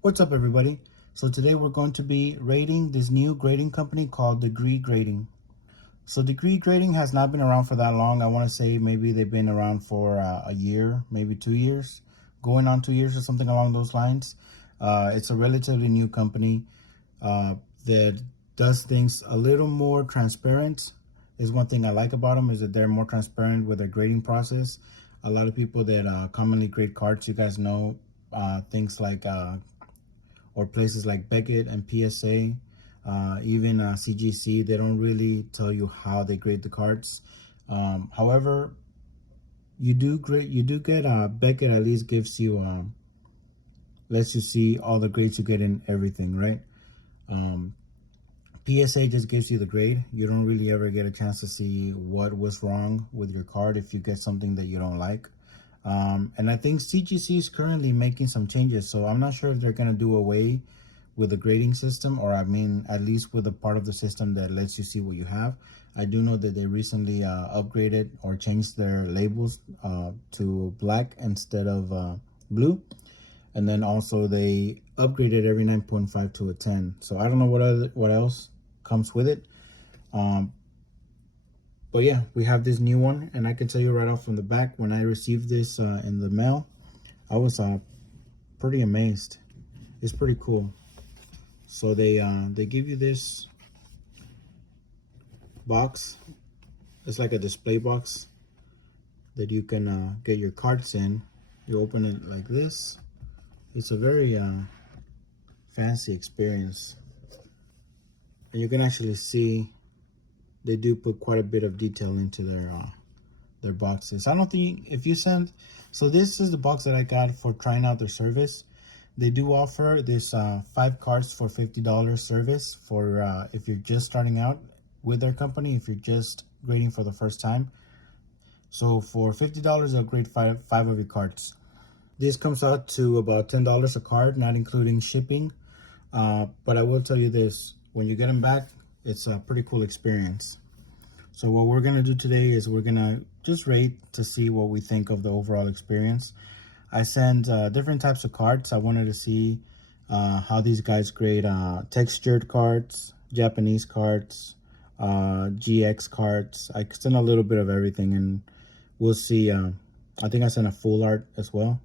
What's up, everybody? So today we're going to be rating this new grading company called Degree Grading. So Degree Grading has not been around for that long. I want to say maybe they've been around for a year, maybe 2 years, going on 2 years or something along those lines. It's a relatively new company uh, that does things a little more transparent. Is one thing I like about them is that they're more transparent with their grading process. A lot of people that commonly grade cards, you guys know things like or places like Beckett and PSA, even CGC, they don't really tell you how they grade the cards. However, you do get Beckett at least gives you lets you see all the grades you get in everything, right? Um, PSA just gives you the grade. You don't really ever get a chance to see what was wrong with your card if you get something that you don't like. And I think CGC is currently making some changes, so I'm not sure if they're gonna do away with the grading system, or I mean, at least with a part of the system that lets you see what you have. I do know that they recently upgraded or changed their labels to black instead of blue, and then also they upgraded every 9.5 to a 10. So I don't know what else comes with it. Um, but yeah, we have this new one, and I can tell you right off from the back, when I received this in the mail, I was pretty amazed. It's pretty cool. So they give you this box. It's like a display box that you can get your cards in. You open it like this. It's a very fancy experience, and you can actually see they do put quite a bit of detail into their boxes. I don't think if you send, so this is the box that I got for trying out their service. They do offer this 5 cards for $50 service for if you're just starting out with their company, if you're just grading for the first time. So for $50, they'll grade five of your cards. This comes out to about $10 a card, not including shipping. But I will tell you this, when you get them back, it's a pretty cool experience. So what we're gonna do today is we're gonna just rate to see what we think of the overall experience. I sent different types of cards. I wanted to see how these guys grade textured cards, Japanese cards, GX cards. I sent a little bit of everything, and we'll see. I think I sent a full art as well.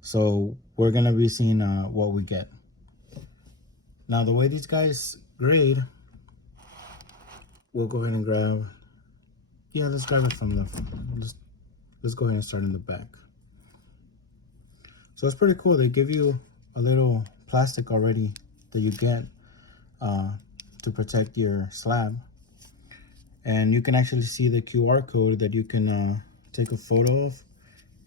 So we're gonna be seeing what we get. Now the way these guys grade, we'll go ahead and grab. Yeah, let's grab it from the. Let's go ahead and start in the back. So it's pretty cool. They give you a little plastic already that you get uh, to protect your slab, and you can actually see the QR code that you can take a photo of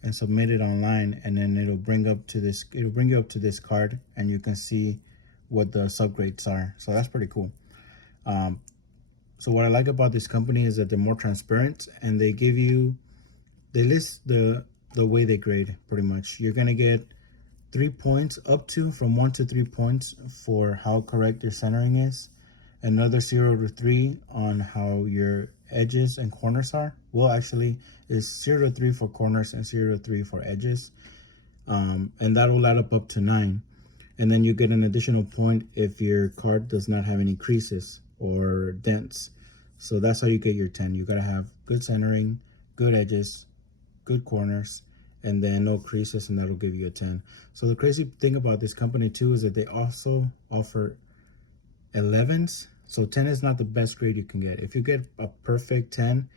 and submit it online, and then it'll bring up to this. It'll bring you up to this card, and you can see what the subgrades are. So that's pretty cool. Um, so what I like about this company is that they're more transparent, and they list the way they grade. Pretty much, you're gonna get 3 points up to from 1 to 3 points for how correct your centering is, another 0 to 3 on how your edges and corners are. Well, actually, it's 0 to 3 for corners and 0 to 3 for edges, and that will add up to 9. And then you get an additional point if your card does not have any creases or dents. So that's how you get your 10. You gotta have good centering, good edges, good corners, and then no creases, and that'll give you a 10. So the crazy thing about this company too is that they also offer 11s. So 10 is not the best grade you can get. If you get a perfect 10,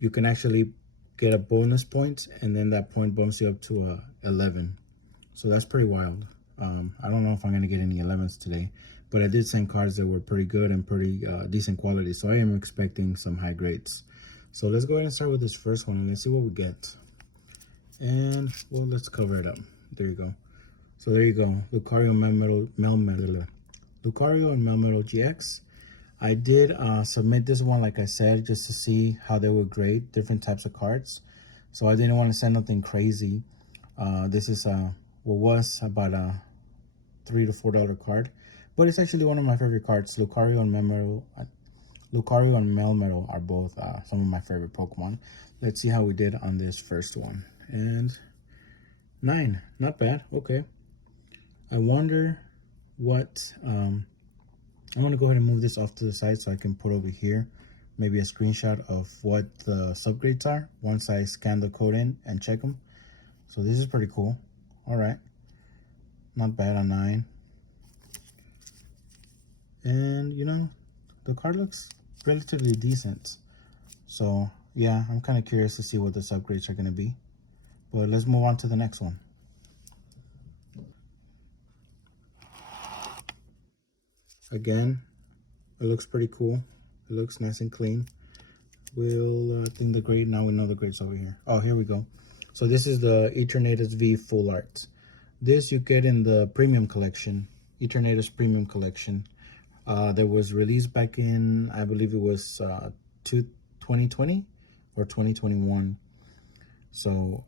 you can actually get a bonus point, and then that point bumps you up to a 11. So that's pretty wild. I don't know if I'm gonna get any 11s today, but I did send cards that were pretty good and pretty decent quality. So I am expecting some high grades. So let's go ahead and start with this first one, and let's see what we get. And well, let's cover it up. There you go. So there you go. Lucario Lucario and Melmetal GX. I did submit this one, like I said, just to see how they would grade different types of cards. So I didn't want to send nothing crazy. This is what was about a $3 to $4 card, but it's actually one of my favorite cards. Lucario and Melmetal are both some of my favorite Pokemon. Let's see how we did on this first one. And 9, not bad. Okay. I wonder what, I'm going to go ahead and move this off to the side so I can put over here maybe a screenshot of what the subgrades are once I scan the code in and check them. So this is pretty cool. All right, not bad on 9. And you know, the card looks relatively decent. So yeah, I'm kind of curious to see what the subgrades are going to be. But let's move on to the next one. Again, it looks pretty cool. It looks nice and clean. We'll think the grade, now we know the grade's over here. Oh, here we go. So this is the Eternatus V Full Art. This you get in the premium collection, Eternatus premium collection. That was released back in, I believe it was 2020 or 2021. So,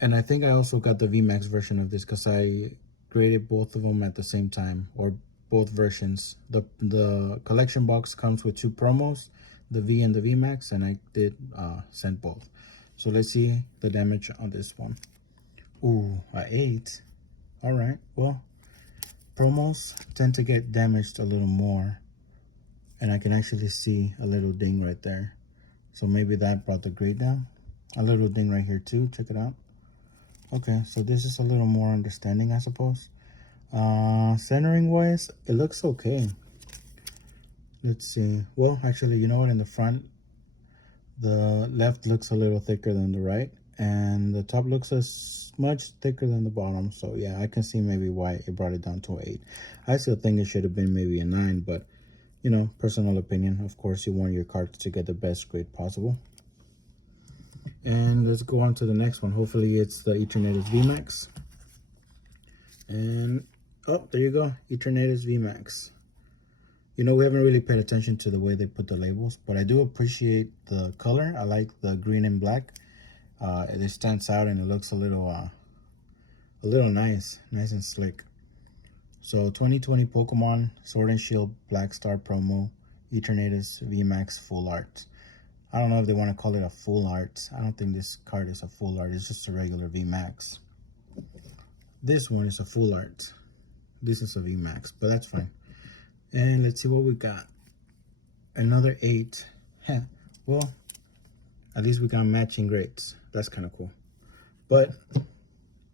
and I think I also got the VMAX version of this because I graded both of them at the same time, or both versions. The collection box comes with 2 promos, the V and the VMAX, and I did send both. So let's see the damage on this one. Ooh, a 8. All right, well, promos tend to get damaged a little more, and I can actually see a little ding right there. So maybe that brought the grade down. A little ding right here too, check it out. Okay, so this is a little more understanding, I suppose. Centering wise, it looks okay. Let's see. Well, actually, you know what? In the front, the left looks a little thicker than the right, and the top looks much thicker than the bottom. So yeah, I can see maybe why it brought it down to an 8. I still think it should have been maybe a 9, but you know, personal opinion. Of course, you want your cards to get the best grade possible. And let's go on to the next one. Hopefully it's the Eternatus VMAX. And oh, there you go, Eternatus VMAX. You know, we haven't really paid attention to the way they put the labels, but I do appreciate the color. I like the green and black. It stands out and it looks a little nice and slick. So 2020 Pokemon Sword and Shield Black Star promo, Eternatus VMAX Full Art. I don't know if they want to call it a full art. I don't think this card is a full art. It's just a regular VMAX. This one is a full art. This is a VMAX, but that's fine. And let's see what we got. Another 8. Well, at least we got matching grades. That's kind of cool. But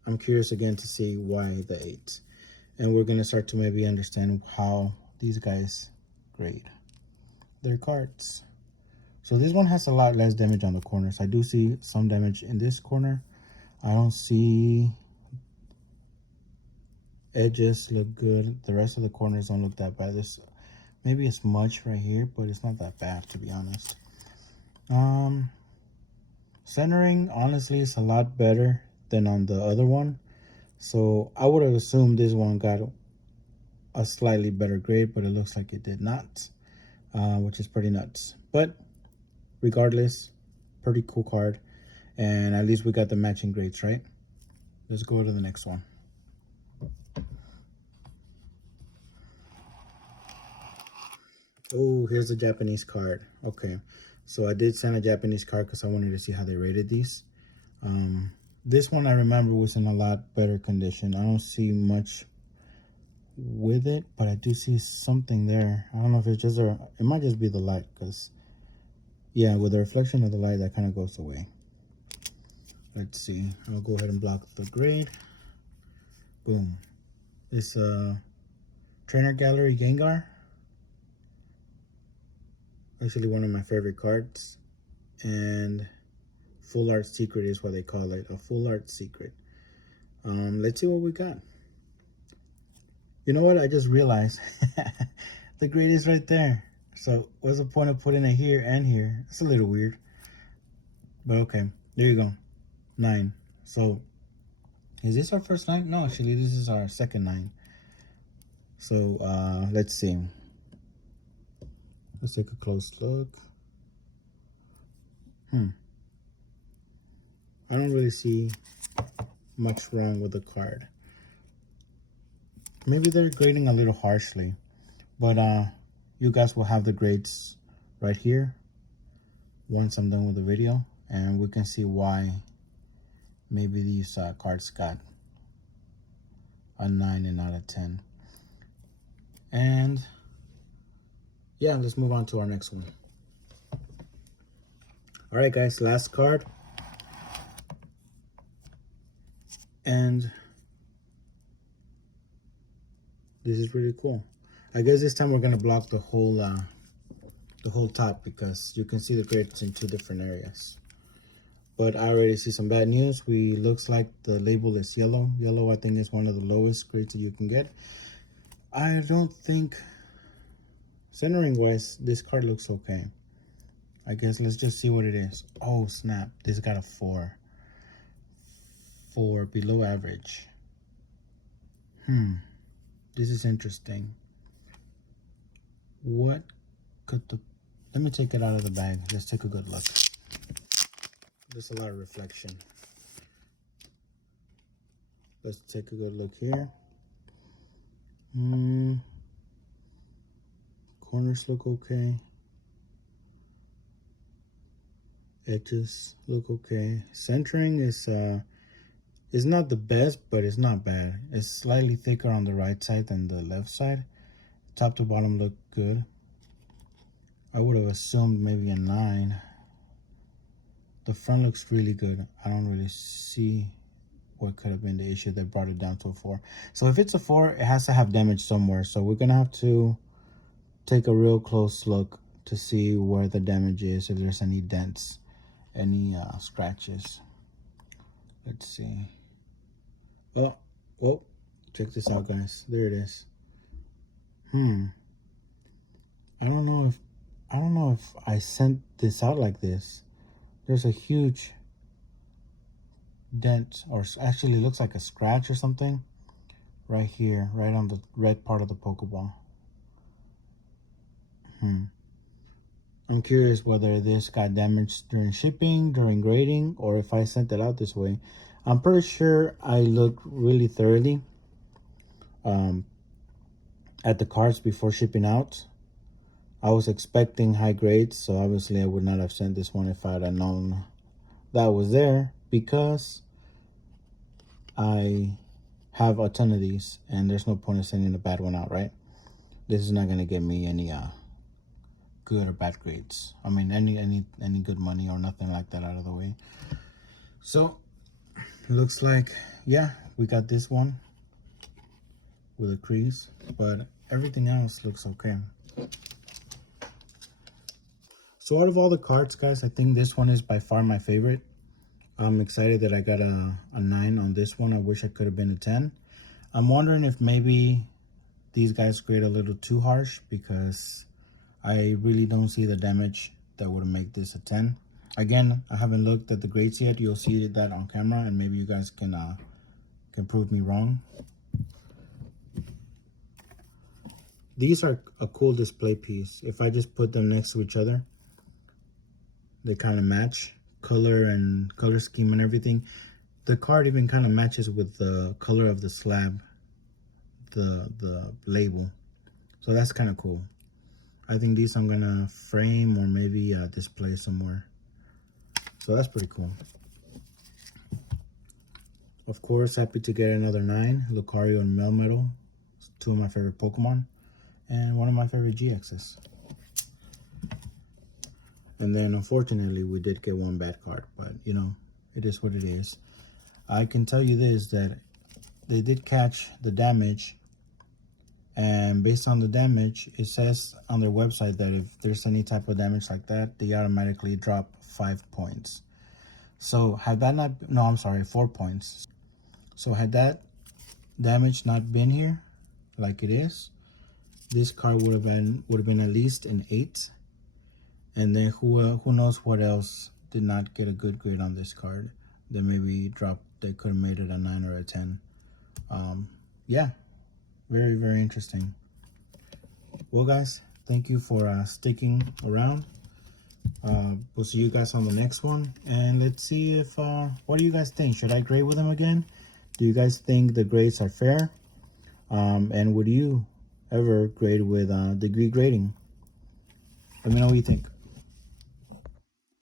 I'm curious again to see why the 8. And we're going to start to maybe understand how these guys grade their cards. So this one has a lot less damage on the corners. I do see some damage in this corner. I don't see edges look good. The rest of the corners don't look that bad. This maybe it's much right here, but it's not that bad, to be honest. Centering honestly is a lot better than on the other one. So I would have assumed this one got a slightly better grade, but it looks like it did not, which is pretty nuts. But regardless, pretty cool card, and at least we got the matching grades, right? Let's go to the next one. Oh, here's a Japanese card. Okay, so I did send a Japanese card because I wanted to see how they rated these. This one I remember was in a lot better condition. I don't see much with it, but I do see something there. I don't know if it's just it might just be the light, because yeah, with the reflection of the light, that kind of goes away. Let's see. I'll go ahead and block the grade. Boom. It's a Trainer Gallery Gengar. Actually, one of my favorite cards. And Full Art Secret is what they call it. A Full Art Secret. Let's see what we got. You know what? I just realized the grade is right there. So what's the point of putting it here and here? It's a little weird. But okay. There you go. 9. So is this our first 9? No, actually this is our second 9. So let's see. Let's take a close look. I don't really see much wrong with the card. Maybe they're grading a little harshly, but you guys will have the grades right here once I'm done with the video, and we can see why maybe these cards got a 9 and not a 10. And yeah, let's move on to our next one. All right, guys, last card. And this is really cool. I guess this time we're gonna block the whole top, because you can see the grades in two different areas. But I already see some bad news. Looks like the label is yellow. Yellow, I think, is one of the lowest grades that you can get. I don't think, centering wise, this card looks okay. I guess let's just see what it is. Oh snap, this got a 4. 4, below average. This is interesting. What could the, let me take it out of the bag. Let's take a good look. There's a lot of reflection. Let's take a good look here. Corners look okay. Edges look okay. Centering is not the best, but it's not bad. It's slightly thicker on the right side than the left side. Top to bottom look good. I would have assumed maybe a 9. The front looks really good. I don't really see what could have been the issue that brought it down to a 4. So if it's a 4, it has to have damage somewhere. So we're gonna have to take a real close look to see where the damage is, if there's any dents, any scratches. Let's see. Oh, check this out, guys. There it is. I don't know if I sent this out like this. There's a huge dent, or actually looks like a scratch or something, right here, right on the red part of the Pokeball. I'm curious whether this got damaged during shipping, during grading, or if I sent it out this way. I'm pretty sure I looked really thoroughly at the cards before shipping out. I was expecting high grades, so obviously I would not have sent this one if I had known that was there, because I have a ton of these and there's no point in sending a bad one out, right? This is not going to get me any good or bad grades. I mean, any good money or nothing like that out of the way. So looks like, yeah, we got this one with a crease, but everything else looks okay. So out of all the cards, guys, I think this one is by far my favorite. I'm excited that I got a 9 on this one. I wish I could have been a 10. I'm wondering if maybe these guys grade a little too harsh, because I really don't see the damage that would make this a 10. Again, I haven't looked at the grades yet. You'll see that on camera, and maybe you guys can prove me wrong. These are a cool display piece. If I just put them next to each other, they kind of match color and color scheme and everything. The card even kind of matches with the color of the slab, the label. So that's kind of cool. I think these I'm gonna frame or maybe display somewhere. So that's pretty cool. Of course, happy to get another 9, Lucario and Melmetal, 2 of my favorite Pokemon, and one of my favorite GXs. And then unfortunately we did get one bad card, but you know, it is what it is. I can tell you this, that they did catch the damage, and based on the damage, it says on their website that if there's any type of damage like that, they automatically drop 5 points. So had that not, no, I'm sorry, 4 points. So had that damage not been here like it is, this card would have been at least an 8. And then who knows what else did not get a good grade on this card that maybe dropped, they could have made it a 9 or a 10. Yeah, very, very interesting. Well, guys, thank you for sticking around. We'll see you guys on the next one, and let's see if what do you guys think? Should I grade with them again? Do you guys think the grades are fair? And would you ever grade with degree grading? Let me know what you think.